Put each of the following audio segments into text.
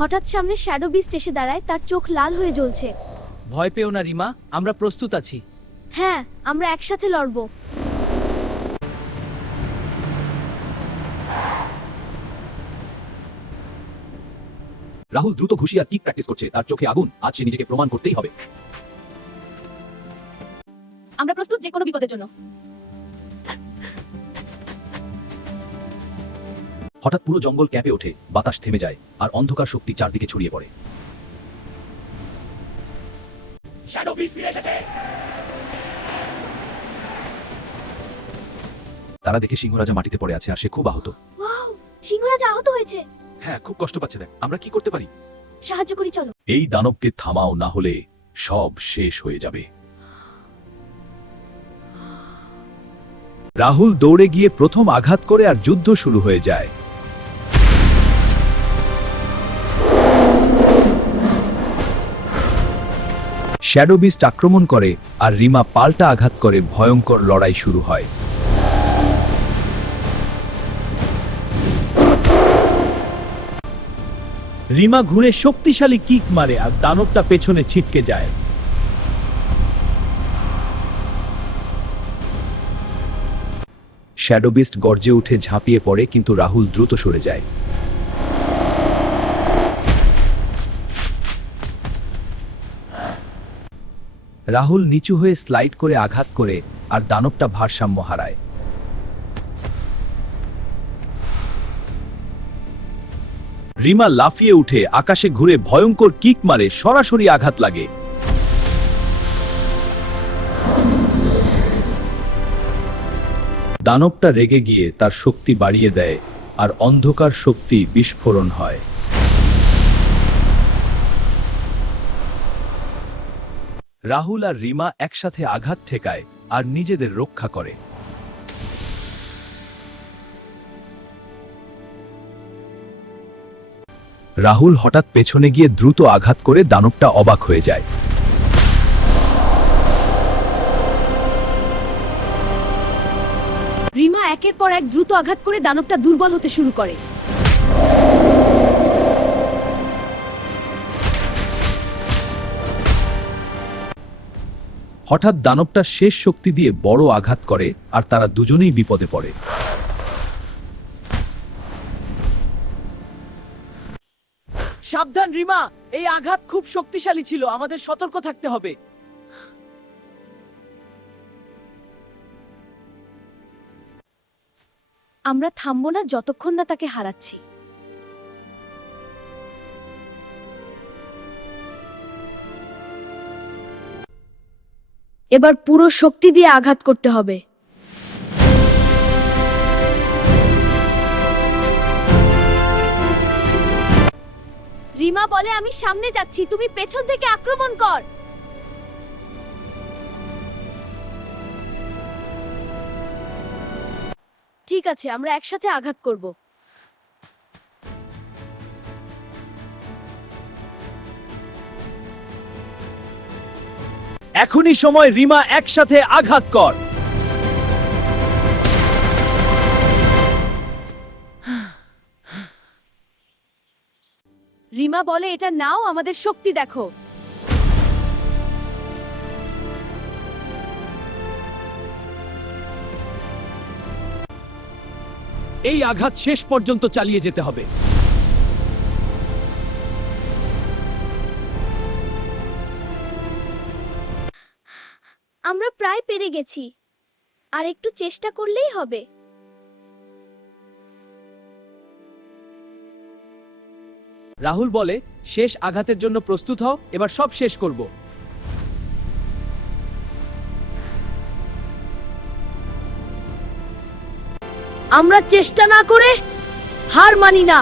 হঠাৎ সামনে shadow beast এসে দাঁড়ায়, তার চোখ লাল হয়ে জ্বলছে। ভয় পেও না রিমা, আমরা প্রস্তুত আছি। হ্যাঁ, আমরা একসাথে লড়ব। রাহুল দ্রুত ঘুষি আর কিক প্র্যাকটিস করছে, তার চোখে আগুন। আজ সে নিজেকে প্রমাণ করতেই হবে। আমরা প্রস্তুত যে কোনো বিপদের জন্য। হঠাৎ পুরো জঙ্গল ক্যাঁপে ওঠে, বাতাস থেমে যায় আর অন্ধকার শক্তি চারদিকে ছড়িয়ে পড়ে। তারা দেখে সিংহরাজা মাটিতে পড়ে আছে আর সে খুব আহত। ওয়াও, সিংহরাজ আহত হয়েছে। হ্যাঁ, খুব কষ্ট পাচ্ছে। দেখ, আমরা কি করতে পারি? সাহায্য করি চলো। এই দানবকে থামাও, না হলে সব শেষ হয়ে যাবে। রাহুল দৌড়ে গিয়ে প্রথম আঘাত করে আর যুদ্ধ শুরু হয়ে যায়। শ্যাডো বিস্ট আক্রমণ করে আর রিমা পাল্টা আঘাত করে, ভয়ঙ্কর লড়াই শুরু হয়। রিমা ঘুরে শক্তিশালী কিক মারে আর দানবটা পেছনে ছিটকে যায়। শ্যাডো বিস্ট গর্জে উঠে ঝাঁপিয়ে পড়ে, কিন্তু রাহুল দ্রুত সরে যায়। রাহুল নিচু হয়ে স্লাইড করে আঘাত করে আর দানবটা ভারসাম্য হারায়। রিমা লাফিয়ে উঠে আকাশে ঘুরে ভয়ঙ্কর কিক মারে, সরাসরি আঘাত লাগে। দানবটা রেগে গিয়ে তার শক্তি বাড়িয়ে দেয় আর অন্ধকার শক্তি বিস্ফোরণ হয়। রাহুল আর রিমা একসাথে আঘাত ঠেকায় আর নিজেদের রক্ষা করে। রাহুল হঠাৎ পেছনে গিয়ে দ্রুত আঘাত করে দানবটা অবাক হয়ে যায়। রিমা একের পর এক দ্রুত আঘাত করে দানবটা দুর্বল হতে শুরু করে। হঠাৎ দানবটা শেষ শক্তি দিয়ে বড় আঘাত করে আর তারা দুজনেই বিপদে পড়ে। সাবধান রিমা, এই আঘাত খুব শক্তিশালী ছিল, আমাদের সতর্ক থাকতে হবে। আমরা থামবো না যতক্ষণ না তাকে হারাচ্ছি। এবার পুরো শক্তি দিয়ে আঘাত করতে হবে। রিমা বলে, আমি সামনে যাচ্ছি, তুমি পেছন থেকে আক্রমণ কর। ঠিক আছে, আমরা একসাথে আঘাত করব। এখনই সময়, রিমা একসাথে আঘাত কর। রিমা বলে, এটা নাও, আমাদের শক্তি দেখো। এই আঘাত শেষ পর্যন্ত চালিয়ে যেতে হবে। আমরা প্রায় পেরে গেছি, আর একটু চেষ্টা করলেই হবে। রাহুল বলে, শেষ আঘাতের জন্য প্রস্তুত হও, এবার সব শেষ করব। আমরা চেষ্টা না করে হার মানি না।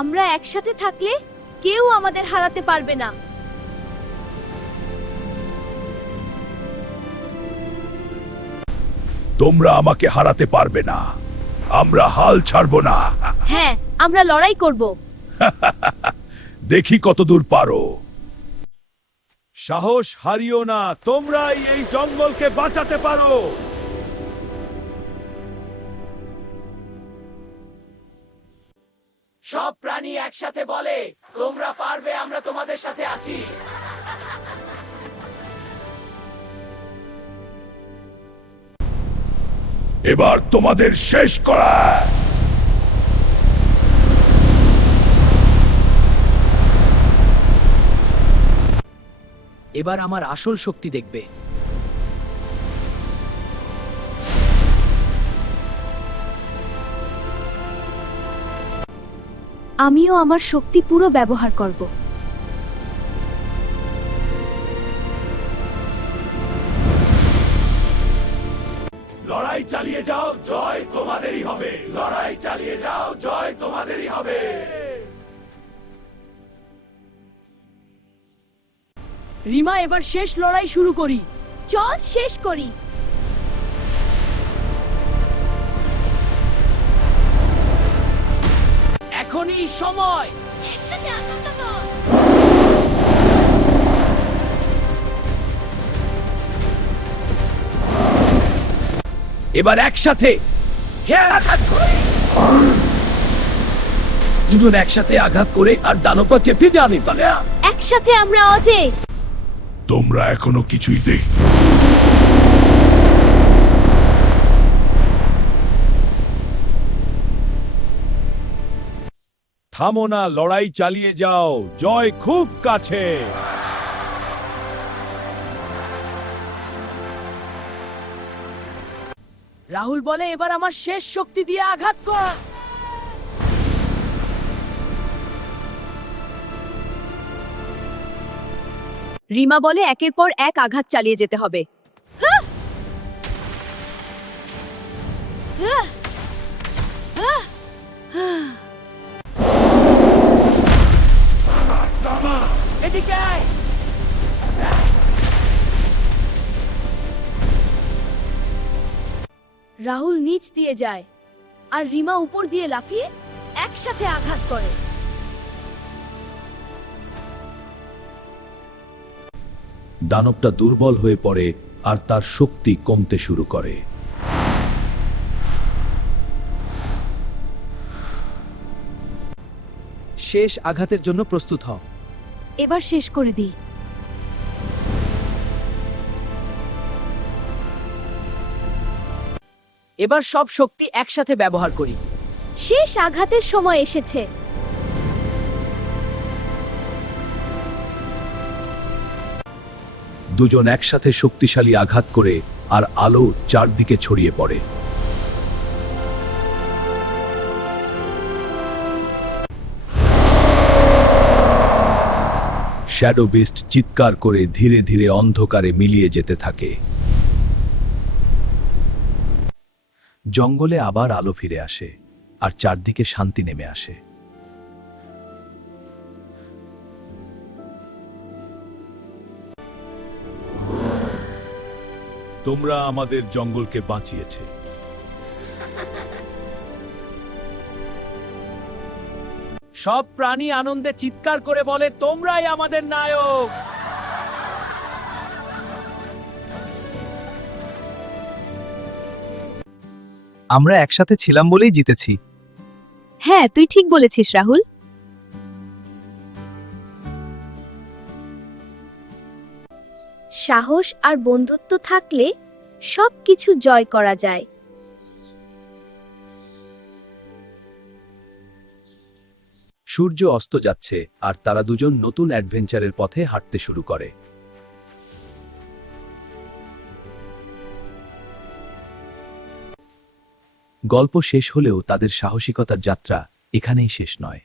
আমরা একসাথে থাকলে কেউ আমাদের হারাতে পারবে না। তোমরা আমাকে হারাতে পারবে না, আমরা হাল ছাড়বো না। হ্যাঁ, আমরা লড়াই করব। দেখি কতদূর পারো। সাহস হারিও না, তোমরাই এই জঙ্গলকে বাঁচাতে পারো। সব প্রাণী একসাথে বলে, তোমরা পারবে, আমরা তোমাদের সাথে আছি। এবার তোমাদের শেষ করা। এবার আমার আসল শক্তি দেখবে। আমিও আমার শক্তি পুরো ব্যবহার করব। লড়াই চালিয়ে যাও, জয় তোমাদেরই হবে। লড়াই চালিয়ে যাও, জয় তোমাদেরই হবে। রিমা, এবার শেষ লড়াই শুরু করি। চল শেষ করি। এখনই সময়। একসাথে আনন্দ কর। এবার একসাথে আঘাত করে। দুজন একসাথে আঘাত করে আর দানবটা চেপে যাবে। একসাথে আমরা অজেয়। তোমরা এখনো কিছুই দেখ। থামো না, লড়াই চালিয়ে যাও, জয় খুব কাছে। রাহুল বলে, এবার আমার শেষ শক্তি দিয়ে আঘাত কর। রিমা বলে একের পর এক আঘাত চালিয়ে যেতে হবে। এদিকে আয়। রাহুল নিচ দিয়ে যায় আর রিমা উপর দিয়ে লাফিয়ে একসাথে আঘাত করে। দানবটা দুর্বল হয়ে পড়ে আর তার শক্তি কমতে শুরু করে। শেষ আঘাতের জন্য প্রস্তুত হও। এবার শেষ করে দিই। এবার সব শক্তি একসাথে ব্যবহার করি। শেষ আঘাতের সময় এসেছে। দুজন একসাথে শক্তিশালী আঘাত করে আর আলো চারদিকে ছড়িয়ে পড়ে। শ্যাডো বিস্ট চিৎকার করে ধীরে ধীরে অন্ধকারে মিলিয়ে যেতে থাকে। জঙ্গলে আবার আলো ফিরে আসে আর চারদিকে শান্তি নেমে আসে। তোমরা আমাদের জঙ্গলকে বাঁচিয়েছে। সব প্রাণী আনন্দে চিৎকার করে বলে, তোমরাই আমাদের নায়ক। আমরা একসাথে ছিলাম বলেই জিতেছি। হ্যাঁ, তুই ঠিক বলেছিস রাহুল। সাহস আর বন্ধুত্ব থাকলে সবকিছু জয় করা যায়। সূর্য অস্ত যাচ্ছে আর তারা দুজন নতুন অ্যাডভেঞ্চারের পথে হাঁটতে শুরু করে। গল্প শেষ হলেও তাদের সাহসিকতার যাত্রা এখানেই শেষ নয়।